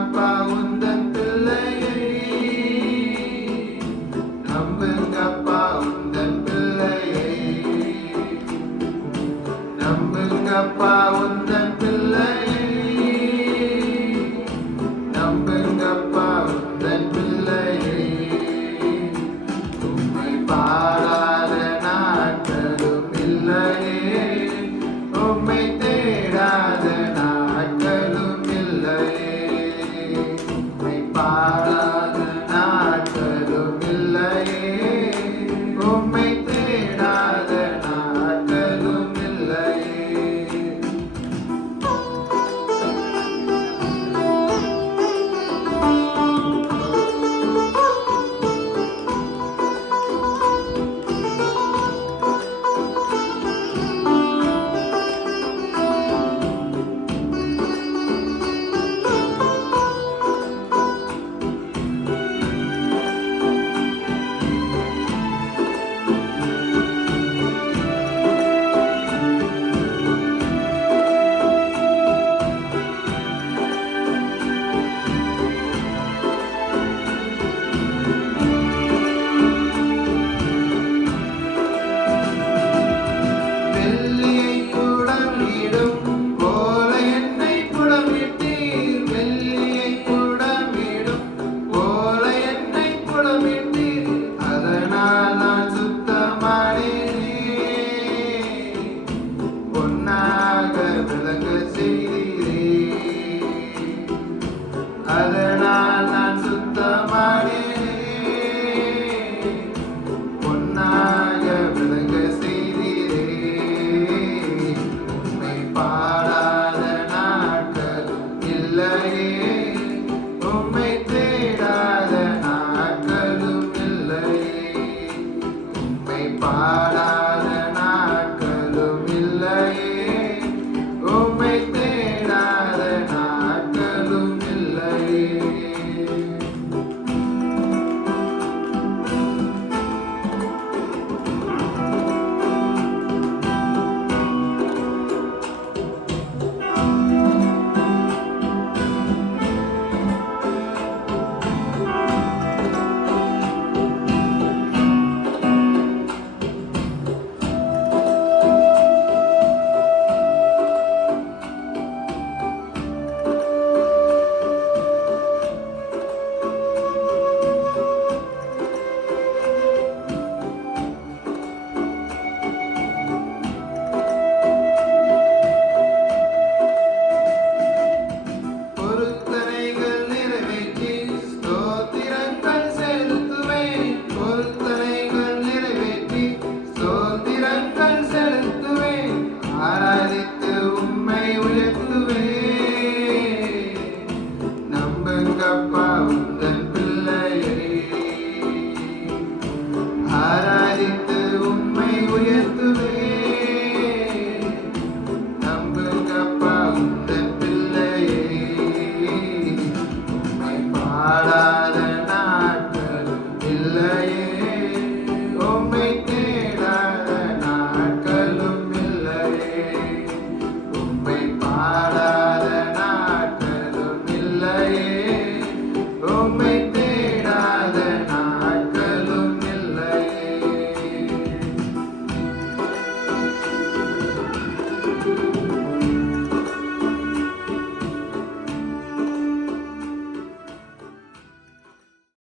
அப்பா உந்தன் பிள்ளையை. நம்புங்க அப்பா உந்தன் பிள்ளையை. நம்புங்க உந்தன் பிள்ளையை. oriente.